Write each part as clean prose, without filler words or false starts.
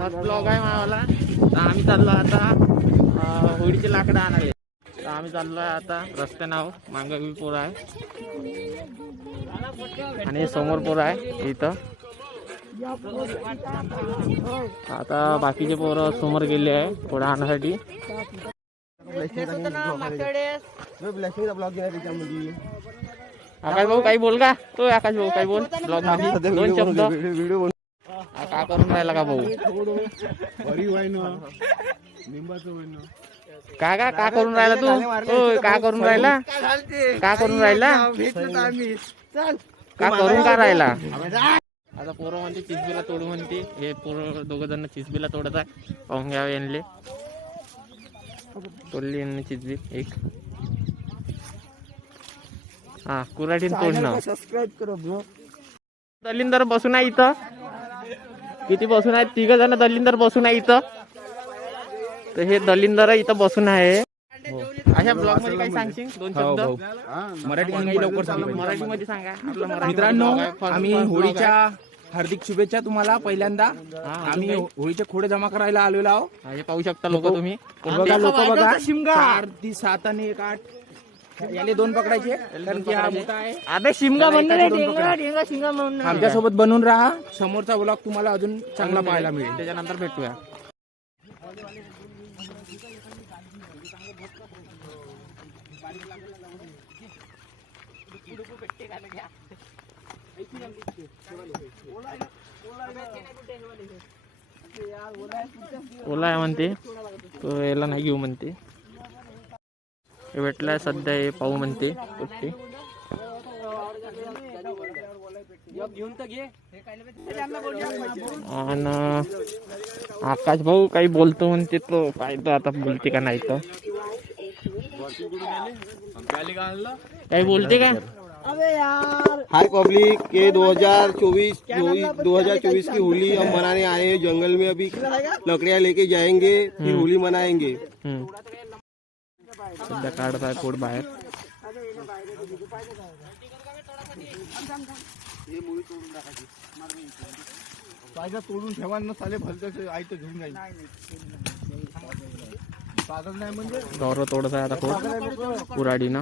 First blog आहे मावाला. तर आम्ही चाललो आता होळीचे लाकडं आणायला. तर आम्ही चाललो आहे आता रस्त्यानं. मांगवी पोर आहे आणि समोर पोर आहे इथं. आता बाकीचे पोरं समोर गेले आहे थोडं आणण्यासाठी. आकाश भाऊ काही बोल का तो. आकाश भाऊ काही बोल ब्लॉग मध्ये दोन शब्द. का करून राहिला का भाऊ. का करून राहिला तू. का करून राहिला. का करून राहिला. का करून का राहिला. आता पोरं म्हणते चिसबीला तोडू म्हणते. हे पोरं दोघ जण चिसबीला तोडत आहे. पाहून घ्यावे यांले. तोडली यांनी चिसबी एक. हा कुऱ्हाडीन तोडणं. सबस्क्राईब करा ब्रो. दलिंदर बसून आहे इथं. किती बसून आहेत. 3 जण दलिंदर बसून आहे इथं. तर हे दलिंदर इथं बसून आहे. अशा ब्लॉग मध्ये काही सांगशील दोन शब्द. मराठीमध्ये लवकर सांगा. मराठीमध्ये सांगा. आपलं मराठी मित्रांनो आम्ही होळीच्या हार्दिक शुभेच्छा तुम्हाला. पहिल्यांदा आम्ही होळीचे खोडे जमा करायला आलेलो आहोत. हे पाहू शकता लोक तुम्ही. बघा लोक बघा. 4 ती 7 आणि 1 8 याले 2 पकडायचे. कारण की हा मोठा आहे. अबे शिमगा आमच्या सोबत बनवून राहा. समोरचा ब्लॉग तुम्हाला अजून चांगला पाहायला मिळेल. त्याच्यानंतर भेटूया. ओला आहे म्हणते तो. याला नाही घेऊ म्हणते. हे भेटलाय सध्या. हे पाहू म्हणते कुठे. आणि आकाश भाऊ काही बोलतो म्हणते तो. काय तो आता बोलते का नाही तर. काही बोलते का. हाय पब्लिक के 2024 की होली हम मनाने आए हैं जंगल में. अभी लकड़ियाँ लेके जाएंगे फिर होली मनाएंगे. सध्या काढत आहे कोड बाहेर. तोडून ठेवा ना साले भलते आयतं घेऊन जाईल. पागल नाही म्हणजे गौरव तोडत आहे आता कोड कुऱ्हाडीनं.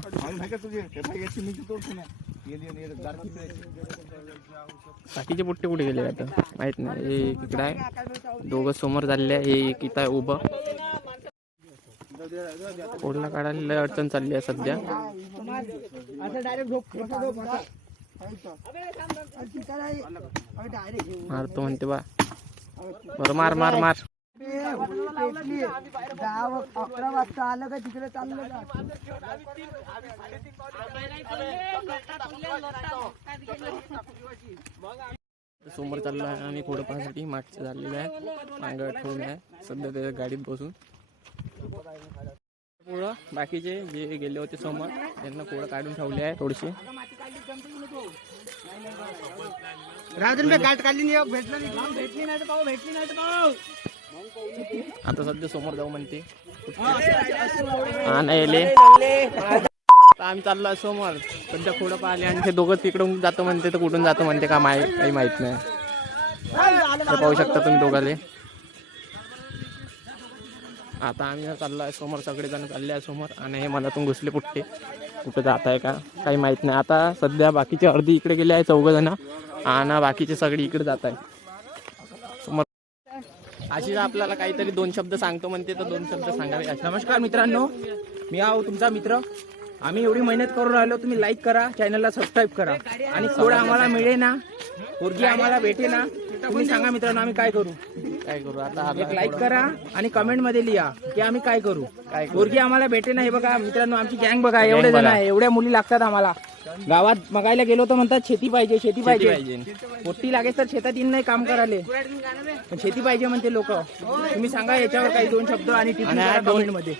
बाकीचे पुट्टे कुठे गेले आता माहित नाही. हे इकडे आहे. दोघं समोर झालेले आहे. हे एक इथं आहे उभं. कोडला काढायला अडचण चालली आहे सध्या. मारतो म्हणते बा. बरं मार मार मार. 11 वाजता आलं का तिकडे चाललं का. समोर चाललो आहे आणि कोड पाहण्यासाठी. मागचे झालेले आहे. मागं ठेवून आहे सध्या त्याच्या गाडीत बसून. पुढं बाकीचे जे गेले होते समोर त्यांना कोड काढून ठेवले आहे थोडीशी. आता सध्या समोर जाऊ म्हणते. आम्ही चाललो समोर. सध्या खोडं पाहिले आणि ते दोघं तिकडून जातो म्हणते. तर कुठून जातो म्हणते का काही माहित नाही. पाहू शकता तुम्ही दोघाले. आता आम्ही चाललो आहे समोर. सगळेजण चालले आहे समोर. आणि हे मनातून घुसले पुट्टे. कुठं जात आहे का काही माहित नाही. आता सध्या बाकीचे अर्धी इकडे गेले आहे 4 जण. आणि बाकीचे सगळे इकडे जात आहे समोर. अशीच आपल्याला काहीतरी 2 शब्द सांगतो म्हणते. तर 2 शब्द सांगावे. नमस्कार मित्रांनो, मी आहो तुमचा मित्र. आम्ही एवढी मेहनत करून राहिलो. तुम्ही लाईक करा, चॅनलला सबस्क्राईब करा. आणि कोड आम्हाला मिळे ना, पोरगी आम्हाला भेटे ना, तुम्ही सांगा मित्रांनो आम्ही काय करू. आता एक लाईक करा आणि कमेंट मध्ये लिहा की आम्ही काय करू. पोरगी आम्हाला भेटे ना. हे बघा मित्रांनो आमची गँग बघा. एवढे जण आहे. एवढ्या मुली लागतात आम्हाला. गावात बघायला गेलो तर म्हणतात शेती पाहिजे शेती पाहिजे. पोट्टी लागेल तर शेतात येऊन नाही काम करायला. पण शेती पाहिजे म्हणते लोक. तुम्ही सांगा याच्यावर काही 2 शब्द आणि कमेंट मध्ये.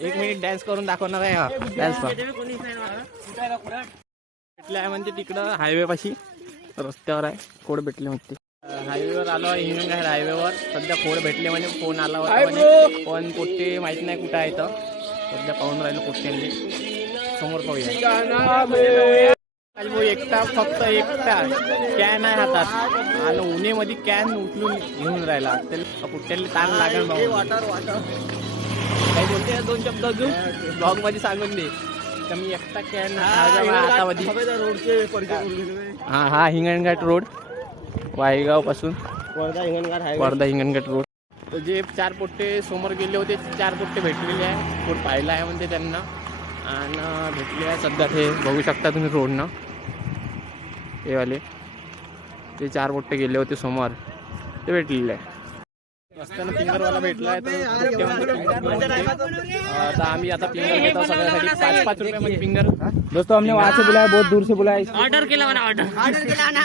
1 मिनिट डान्स करून दाखवणार आहे. डान्स भेटले म्हणते तिकडं हायवे पाशी रस्त्यावर आहे. कोड भेटले म्हणते. हायवेवर आलो. हिंगंग हायवेवर सध्या कोड भेटले म्हणजे फोन आला होता म्हणे. पण पोट्टे माहित नाही कुठं आहे. तर सध्या पाहून राहिलो पोट्ट्यांनी. समोर पाहूया. भाऊ एकटा फक्त एकटा कॅन आहे हातात आणि उन्हेमध्ये कॅन उचलून घेऊन राहिला त्याला पुट्याला ताण लागेल भाऊ काही बोलते दोन शब्द अजून ब्लॉग मध्ये सांगून दे तर मी एकटा कॅन हातामध्ये हा हिंगणघाट रोड वायगाव पासून वर्धा हिंगणघाट रोड तर जे 4 पोट्टे समोर गेले होते 4 पोट्टे भेटलेले आहे कोण पाहिला आहे म्हणते त्यांना आणि भेटले आहे सध्या ते बघू शकता तुम्ही रोडनं हे वाले ते 4 पोट्टे गेले होते समोर ते भेटलेले आहे रस्त्यानं फिंगरवाला भेटला आहे तर आम्ही आता फिंगर घेतो सगळ्यासाठी 5-5 रुपयामध्ये फिंगर दोस्तों हमने वहाँ से बुलाया बहुत दूर से बुलाया ऑर्डर केला म्हणा ऑर्डर केला ना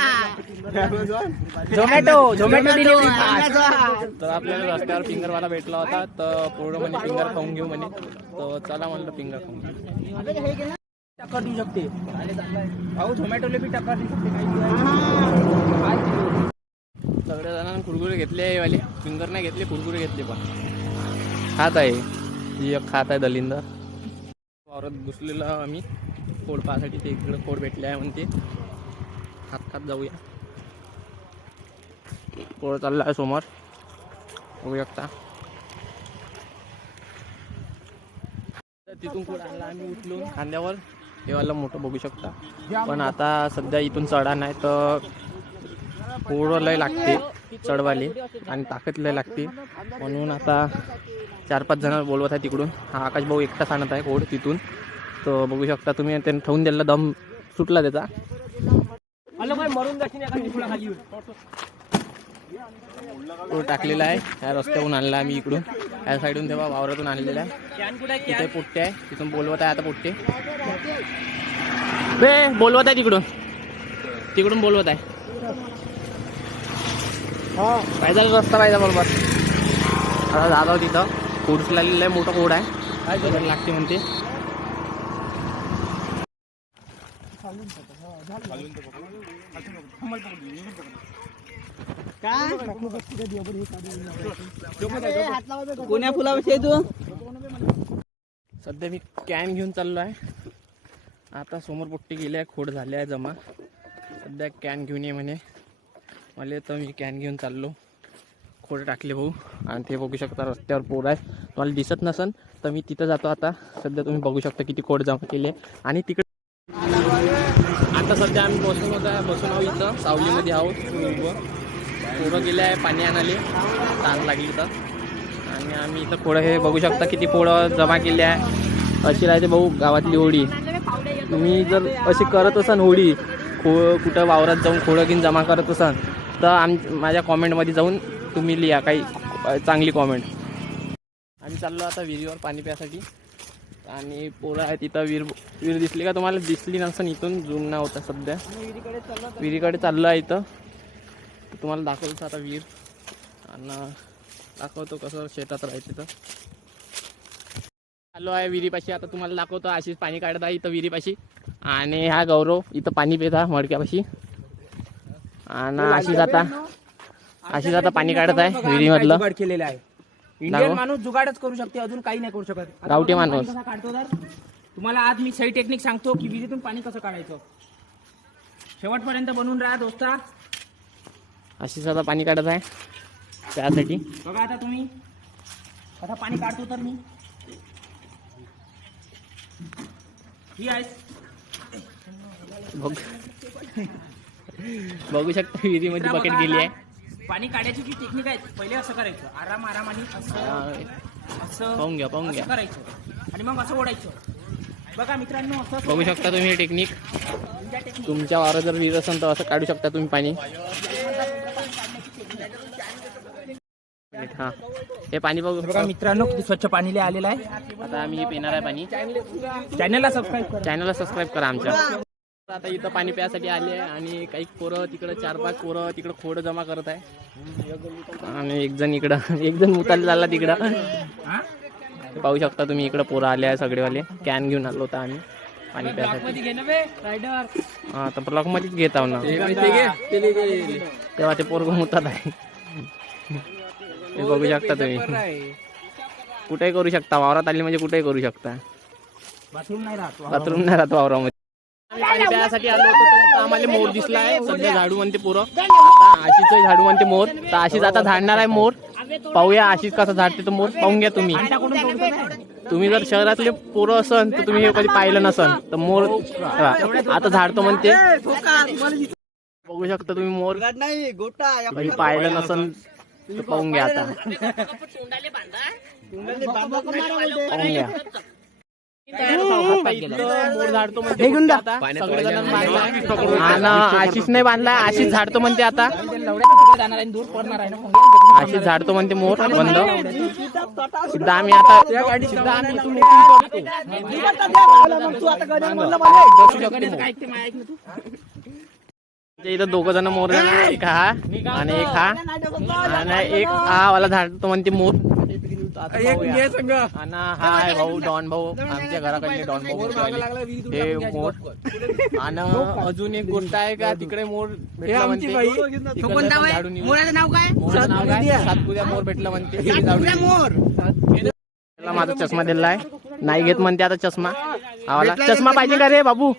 झोमॅटो डिलिव्हरी तर आपल्याला रस्त्यावर फिंगरवाला भेटला होता तर पूर्ण म्हणे फिंगर खाऊन घेऊ म्हणे तर चला म्हणलं फिंगर खाऊन घेऊ टक्कर देऊ शकते भाऊ झोमॅटोला बी टक्कर देऊ शकते काही सगळ्या जणांना कुरकुरे घेतले आहे वाले फिंगर नाही घेतले कुरकुरे घेतले पण खात आहे जी एक खात आहे दलिंदर वावरात घुसलेलं आम्ही खोड पाहासाठी ते इकडं खोड भेटले आहे म्हणते खात जाऊया खोड चालला आहे समोर बघू शकता तिथून खोड आणला आम्ही उचलून खांद्यावर तेव्हा मोठं बघू शकता पण आता सध्या इथून चढा नाही तर खोड लय लागते चढवाले आणि ताकद लय लागते म्हणून आता 4-5 जण बोलवत आहे तिकडून हा आकाश भाऊ एकटाच आणत आहे खोड तिथून तर बघू शकता तुम्ही त्यांनी ठेवून दिला दम सुटला त्याचा तो टाकलेला आहे या रस्त्यावरून आणला आम्ही इकडून या साईडून तेव्हा वावरातून आणलेला आहे तिथे पोट्टे आहे तिथून बोलवत आहे आता पोट्टे बोलवत आहे तिकडून बोलवत आहे पाहिजे रस्ता पाहिजे बरोबर आता झालं तिथं खोड लागलेलं आहे मोठं खोड आहे काय करायला लागते म्हणते कोण्या फुलाविषयी तू सध्या मी कॅन घेऊन चाललो आहे आता समोर पोट्टी गेले आहे खोड झाले आहे जमा सध्या कॅन घेऊन ये म्हणे मला तर मी कॅन घेऊन चाललो खोड टाकले भाऊ आणि ते बघू शकता रस्त्यावर पोर आहे तुम्हाला दिसत नसन तर मी तिथं जातो आता सध्या तुम्ही बघू शकता किती खोड जमा केले आणि तिकडे आता सध्या आम्ही बसून आहोत इथं सावलीमध्ये आहोत पोरं गेले आहे पाणी आणाले ताण लागली तर आणि आम्ही इथं खोडं हे बघू शकता किती खोडं जमा केले आहे अशी राहते भाऊ गावातली होडी तुम्ही जर अशी करत असाल होडी कुठं वावरात जाऊन खोडं घेऊन जमा करत असाल तर माझ्या कॉमेंटमध्ये जाऊन तुम्ही लिहा काही चांगली कॉमेंट आम्ही चाललो आता विहिरीवर पाणी प्यासाठी आणि पोरं आहे तिथं विहीर दिसली का तुम्हाला दिसली नसेल इथून झूम ना होता सध्या विहिरीकडे चाललो आहे इथं तुम्हाला दाखवतो आता विहीर आणि दाखवतो कसं शेतात राहायचं तर चाललो आहे विहिरीपाशी आता तुम्हाला दाखवतो अशीच पाणी काढत आहे इथं विहिरीपाशी आणि हा गौरव इथं पाणी पिता मडक्यापाशी आणि अशीच आता पाणी काढत आहे विहिरीमधलं जुगाड केलेला आहे इंडियन माणूस जुगाडच करू शकते अजून काही नाही करू शकत गावठी माणूस कसा काढतो तर तुम्हाला आज मी सही टेक्निक सांगतो की विहिरीतून पाणी कसं काढायचं शेवटपर्यंत बनवून राहा दोस्ता अशीच आता पाणी काढत आहे त्यासाठी बघा आता तुम्ही आता पाणी काढतो तर मी ही आहे बघू शकता विहिरीमध्ये बकेट गेली आहे पाणी काढायची जी टेक्निक आहे पहिले असं करायचं आरामाने असं पाहून घ्या करायचं आणि मग असं ओढायचं बघा मित्रांनो असं बघू शकता तुम्ही टेक्निक तुमच्या वावरात जर विहीर असेल तर असं काढू शकता तुम्ही पाणी हा हे पाणी बघू बघा मित्रांनो किती स्वच्छ पाणी आलेलं आहे आता आम्ही पिणार आहे पाणी चॅनलला सबस्क्राईब करा आमच्या आता इथं पाणी प्यायसाठी आले आहे आणि काही पोरं तिकडं 4-5 पोरं तिकडं खोड जमा करत आहे आणि एक जण मुताला चालला तिकडं पाहू शकता तुम्ही इकडं पोरं आले आहे सगळेवाले कॅन घेऊन आलो होता आम्ही पाणी प्यायसाठी हा तर ब्लॉक मध्येच घेत आहो ना तेव्हा ते पोरग मुतात आहे हे बघू शकता तुम्ही कुठेही करू शकता वावरात आली म्हणजे कुठेही करू शकता बाथरूम नाही राहत वावरामध्ये पाणी प्यायसाठी आलो होतो तर इथं आम्हाला मोर दिसलाय. सध्या झाडू म्हणते पोरं. आता आशीच झाडू म्हणते मोर. तर आशीच आता झाडणार आहे मोर. पाहूया आशीच कसं झाडते तो मोर. पाहून घ्या तुम्ही. तुम्ही जर शहरातले पोरं असन तर तुम्ही हे कधी पाहिलं नसन तर मोर आता झाडतो म्हणते. बघू शकता तुम्ही मोर. कधी पाहिलं नसन तर पाहून घ्या आता. पाहून घ्या. मोर झाडतो म्हणते आता. सगळेजण बांधलाय आणि आशिष नाही बांधलाय. आशिष झाडतो म्हणते आता. आशिष झाडतो म्हणते मोर बंद. सिद्धा आम्ही आता सिद्धा आम्ही इथून इथं दोघ जण मोर. एक हा आणि एक हा आणि एक हा वाला झाडतो म्हणते मोर. आणि हा आहे भाऊ डॉन भाऊ. आमच्या घराकडले डॉन भाऊ हे मोर. आणि अजून एक गोष्ट आहे का तिकडे मोर भेटला म्हणते. मोराचं नाव काय? सातपुड्या मोर भेटला म्हणते. माझा चष्मा दिला आहे. नाही घेत म्हणते आता चष्मा. हा वाला चष्मा पाहिजे का रे बाबू?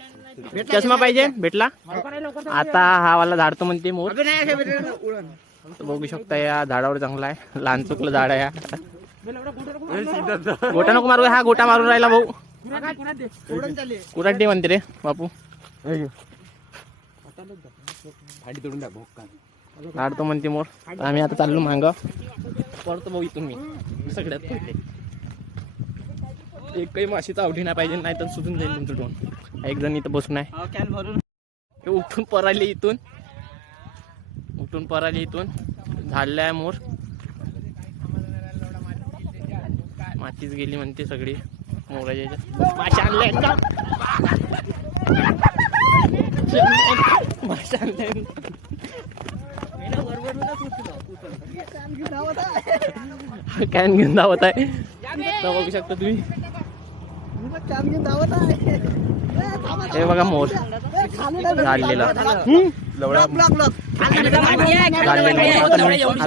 चष्मा पाहिजे भेटला. आता हा वाला झाडतो म्हणते मोर. बघू शकता या झाडावर चांगला आहे. लहान चुकलं झाड आहे. गोटा नको मारू. हा गोटा मारून राहिला भाऊ. कुराड्डी म्हणते रे बापू. झाडतो म्हणते मोर. आम्ही आता चाललो मांग. पडतो भाऊ इथून मी सगळ्यात पहिले. एकही माशीचा आवडी नाही पाहिजे नाही तर सुटून जाईल तुमचं डोन. एक जण इथं बसून आहे. उठून पराले इथून. उठून पराले इथून झाडले आहे मोर. मातीच गेली म्हणते सगळी मोराच्या. माशा आणल्या माशा आणल्या. कॅन घेऊन धावत आहे. बघू शकता तुम्ही. हे बघा मोर झाडलेला. आता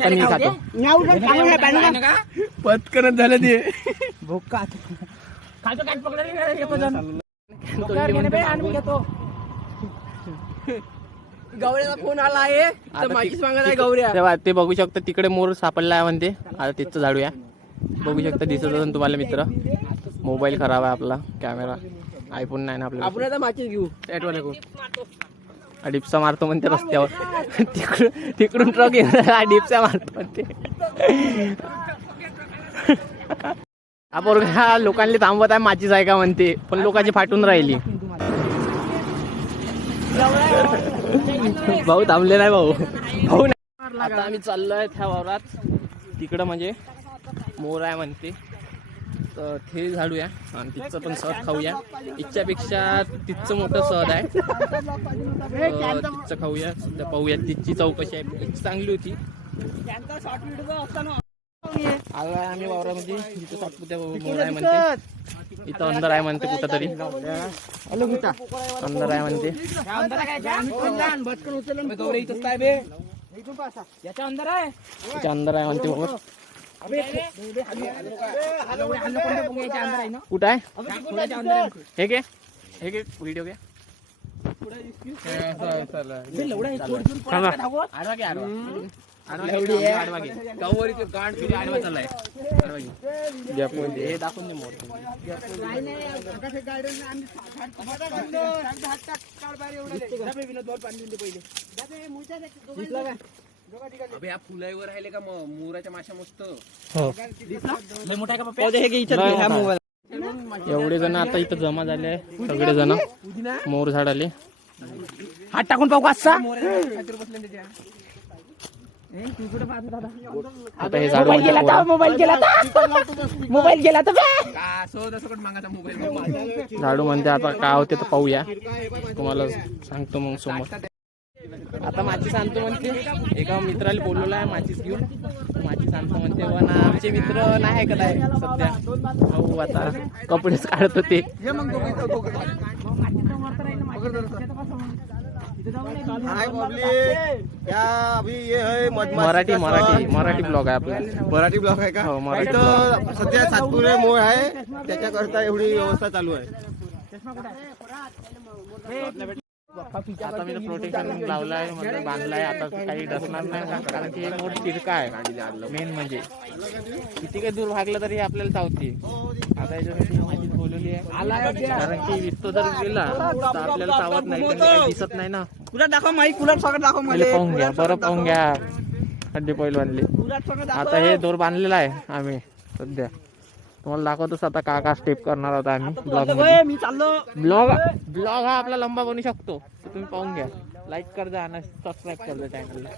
मी खातो. पत्करच झालं ते. गौऱ्याचा फोन आला आहे. माझी सांगत आहे गौऱ्या. तेव्हा ते बघू शकता तिकडे मोर सापडला आहे म्हणते. आता तिथं झाडूया. बघू शकता दिसत असेल तुम्हाला मित्र. मोबाईल खराब आहे आपला. कॅमेरा आयफोन नाही ना आपल्याला. आपण आता माचीस घेऊ. डिप्सा मारतो म्हणते रस्त्यावर. तिकडून ट्रक येणार डिप्सा मारतो म्हणते. हा पोरगा लोकांनी थांबवत आहे. माचीच आहे का म्हणते पण लोकांची फाटून राहिली. भाऊ थांबले नाही भाऊ. भाऊ नाही. आता आम्ही चाललोय त्या वावरात. तिकडं म्हणजे मोर आहे म्हणते तर ते झाडूया आणि तिचं पण सहज खाऊया. इच्छापेक्षा तिचं मोठं सहज आहे. तिचं खाऊया. सध्या पाहूया तिची चौकशी आहे. तिची चांगली होती. आलो आहे आम्ही वावरामध्ये. इथं सातपुत्या मोर आहे म्हणते. इथं अंदर आहे म्हणते कुठं तरी. अंदर आहे म्हणते. याच्या अंदर आहे. त्याच्या अंदर आहे म्हणते मोर. कुठं आहे हे घे. हे घे व्हिडिओ घे. दाखवून दे मोर. फुलावर राहिले का मोराच्या माशा मस्त. एवढे जण आता इथं जमा झाले आहे. सगळे जण मोर झाडाले. हात टाकून पाहू कसा. आता हे झाडू मोबाईल गेला मोबाईल गेला तर झाडू म्हणते. आता काय होते तर पाहूया. तुम्हाला सांगतो मग समोर. आता माचीस आणतो म्हणते. एका मित्राला बोलवलं आहे माचीस घेऊन. माचीस आणतो म्हणते. पण आमचे मित्र नाही ऐकत आहे सध्या. भाऊ आता कपडेच काढत होते. मराठी ब्लॉग आहे आपला. मराठी ब्लॉक आहे का? हो मराठी. सध्या सातपुरे मोर आहे त्याच्याकरता एवढी व्यवस्था चालू आहे. आता मी प्रोटेक्शन लावलाय म्हणजे बांधलाय. आता काही डसणार नाही कारण की हे मोठ चिरका आहे मेन म्हणजे. किती काही दूर भागलं तरी आपल्याला चावते. आता याच्यासाठी माझी बोलवली आहे कारण की विस्तो जर गेला तर आपल्याला चावत नाही, कारण काही दिसत नाही ना. पाहून घ्या, बरं पाहून घ्या हड्डी पैलवानले. आता हे दोर बांधलेला आहे आम्ही सध्या. तुम्हाला दाखवतोच आता का स्टेप करणार होता आम्ही ब्लॉग हा आपला लंबा बनू शकतो. तुम्ही पाहून घ्या, लाईक कर जा आणि सबस्क्राईब कर जा चॅनलला.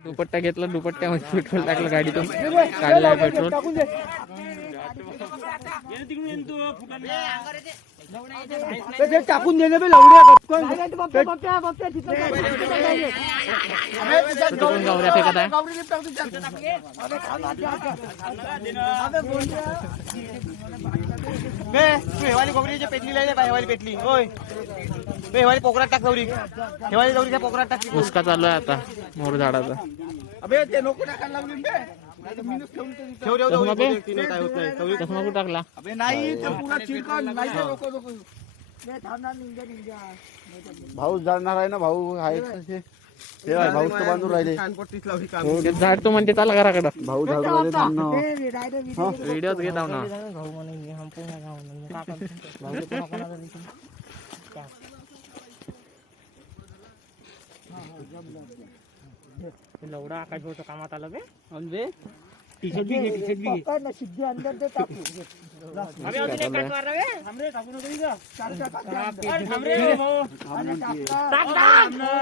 दुपट्टा घेतला, दुपट्ट्यामध्ये पेट्रोल टाकलं गाडीतून, काढलाय पेट्रोल. टाकून देणे लवड्या गवऱ्या फेकत आहे. हेवाली कोकरीची पेटली लाईले पाय, हेवाली पेटली होय. हेवाली पोकरात टाक गौरी, हेवाली गौरीच्या पोकरात टाक. उसका चालू आहे आता मोर झाडाचा. अबे ते नको टाकायला लागली चष्मा कुठं टाकला? भाऊ जाणार आहे ना, भाऊ आहे भाऊ तर बांधून राहिले. ते झाड तो म्हणते चाला घराकडं. भाऊ व्हिडिओ घेत आहो ना. लवडा आकाश होतं कामात आलं बे. टी शर्ट बी घे, टी शर्ट बी घे.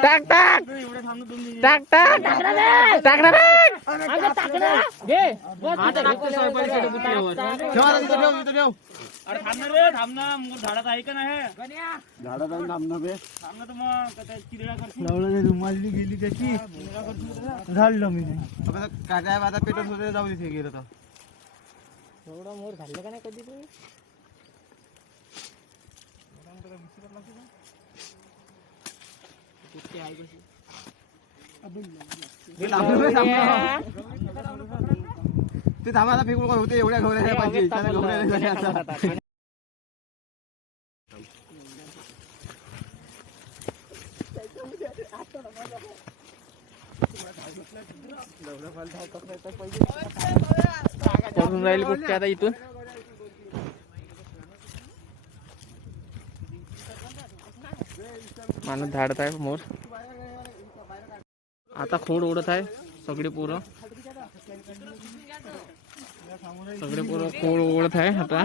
टाक टाक टाक टाक टाक रुमाली गेली त्याची झाडलं मी काट्या बाता पेटत होते, जाऊ तिथे गेलं तर एवढा मोर घाललं का नाही कधी तू? ते धामाला फेकून काय होते, एवढ्या गवऱ्या पाहिजे आता. करून राहील कुठे आता इथून. माणूस झाडत आहे मोर. आता खोड ओढत आहे सगळे पोरं खोड ओढत आहे आता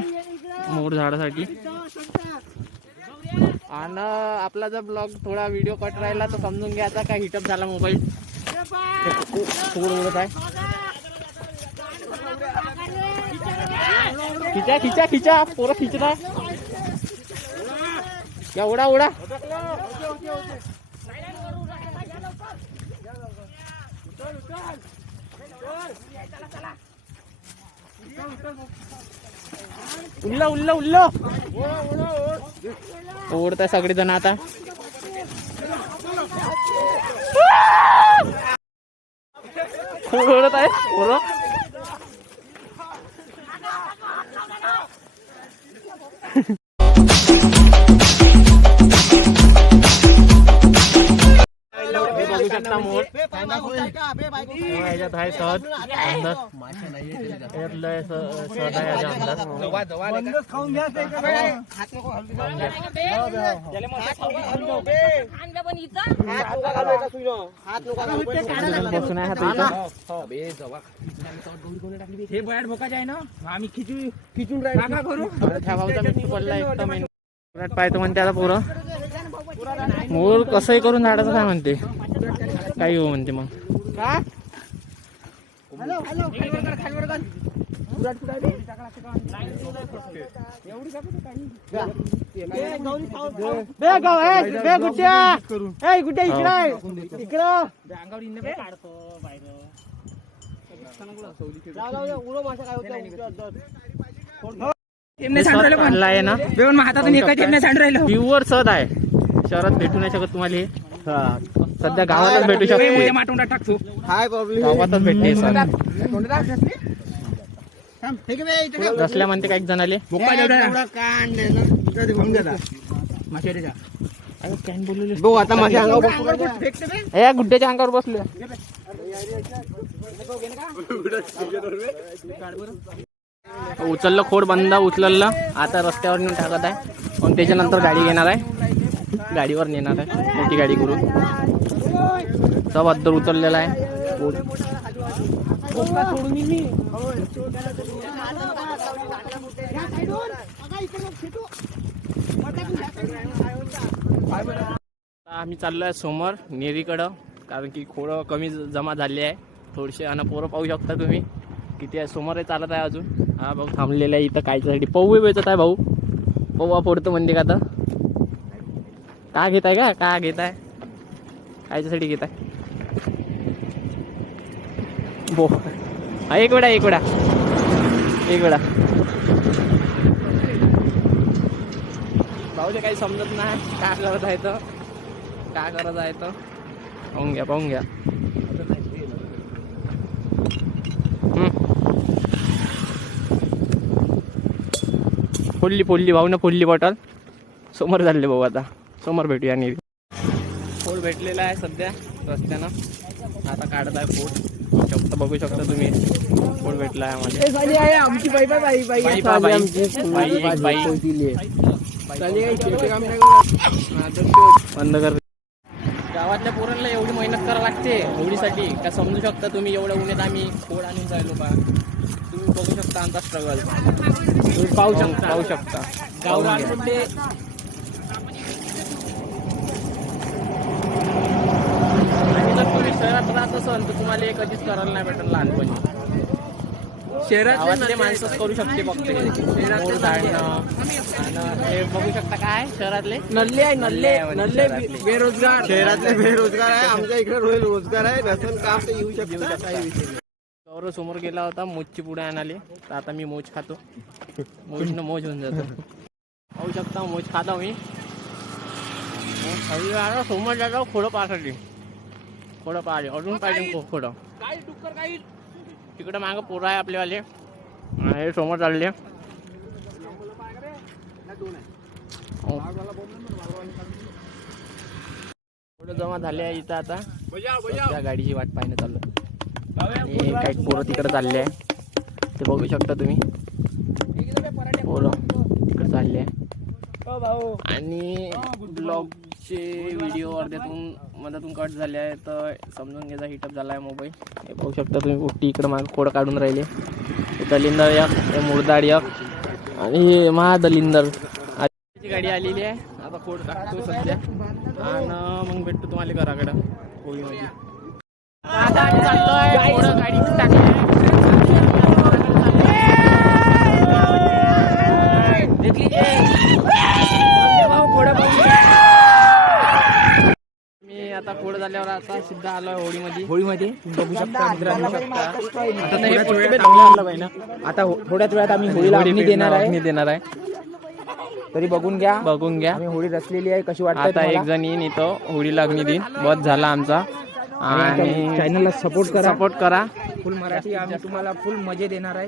मोर झाडासाठी. आणि आपला जर ब्लॉग थोडा व्हिडिओ कट राहिला तर समजून घ्यायचा काय हिटअप झाला मोबाईल. खोड ओढत आहे. खिचा खिचा खिचा पोरं खिचत आहे. या उडा उडा. उल्ल उल्ल उल्ल ओढत आहे सगळे जण आता. खोड ओढत आहे पोरं. बघू शकता मोर याच्यात आहे सहज अंदर. सहज आहे याच्या अंदर. बसून आहे हे बॅट भोकाच आहे ना, आम्ही खिचून राहिला करू. त्या भाऊचा मित्र पडला एकदम पाहतो म्हणते आता पोरं. मोर कसंही करून झाडाचं काय म्हणते, काही हो म्हणते. मग आहे ना हातातून एका टेमने सांड राहिलं. प्युअर सद आहे. शहरात भेटू नाही शकत तुम्हाला हे. सध्या गावातच भेटू शकतो. माटून टाकतो. हाय प्रॉब्लेम गावातच भेटते सर. रसल्या म्हणते काही जणाले भाऊ आता माझ्या अंगावर या गुड्ड्याच्या अंगावर बसले उचललं खोड बंद उचललं आता रस्त्यावर नेऊन टाकत आहे पण त्याच्यानंतर गाडी घेणार आहे गाडीवर नेणार आहे मोठी गाडी करून सब अद्दर उचललेला आहे आम्ही चाललो आहे समोर नेरीकडं कारण की खोडं कमी जमा झाली आहे थोडीशी आणि पोरं पाहू शकता तुम्ही किती आहे समोर चालत आहे अजून हा भाऊ थांबलेला आहे इथं कायच्यासाठी पौवे वेचत आहे भाऊ पौवा फोडतो म्हणजे का आता का घेत आहे का घेत आहे कायच्यासाठी घेत आहे बो हा एक वेळा भाऊचे काही समजत नाही का करत आहे तर पाहून घ्या फोडली भाऊनं फोडली बॉटल समोर झाले भाऊ आता समोर भेटूया नीर फोड भेटलेला आहे सध्या रस्त्यानं आता काढत आहे फोड बघू शकता तुम्ही फोड भेटला आहे आमची बाई बंद कर गावातल्या पोरांना एवढी मेहनत करावं लागते होळीसाठी का समजू शकता तुम्ही एवढ्या उन्हात आम्ही फोड आणून जायलो का तुम्ही बघू शकता आमचा स्ट्रगल तुम्ही पाहू शकता गावरान कुठे आणि जर तुम्ही शहरात राहत असाल तर तुम्हाला हे कधीच करायला नाही भेटत लहानपणी शहरातले माणसंच करू शकते फक्त मोर झाडणं आणि हे बघू शकता काय शहरातले नल्ले बेरोजगार शहरातले बेरोजगार आहे आमच्या इकडे रोजगार आहे नसेल काम तर येऊ शकतो गौरव समोर गेला होता मोजची पुढे आणाले तर आता मी मोज खातो मोजनं मोज होऊन जातो पाहू शकता मोज खाता मी समोर जातो खोडं पाहासाठी खोडं पाहिले अजून पाहिजे खोडं तिकडं मागं पोरं आहे आपलेवाले हे समोर चालले थोडं जमा झाले आहे इथं आता त्या गाडीची वाट पाहणं चाललं आणि काही पोरं तिकडे चालले आहे ते बघू शकता तुम्ही पोरं तिकडे चालले आहे आणि ब्लॉगचे व्हिडिओ अर्ध्यातून मधातून कट झाले आहे तर समजून घ्यायचा हिटअप झाला आहे मोबाईल हे पाहू शकता तुम्ही उट्टी इकडं मागं खोडं काढून राहिले हे दलिंदर एक हे मुरदाड एक आणि हे महादलिंदर गाडी आलेली आहे आता खोड टाकतो सध्या आणि मग भेटतो तुम्हाला घराकडं होळीमध्ये आता आम्ही चाललोय खोडं गाडी टाकली मी आता खोड झाल्यावर आता सिद्धा आलोय होळीमध्ये बघू शकता मित्रांनो आता थोड्याच वेळात आम्ही होळीला अग्नी देणार आहे तरी बघून घ्या आम्ही होळी रचलेली आहे कशी वाटते आता एक जण येईन इथं होळीला अग्नी देईन बस झाला आमचा आणि चॅनलला सपोर्ट करा फुल मराठी आम्ही तुम्हाला फुल मजे देणार आहे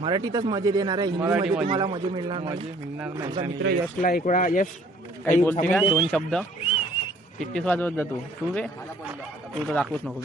मराठीतच मजे देणार आहे हिंदीमध्ये तुम्हाला मजे मिळणार नाही मित्र यशला एक वेळा यश काही बोलते का 2 शब्द किट्टीस वाजवत जातो तू तर दाखवूच नको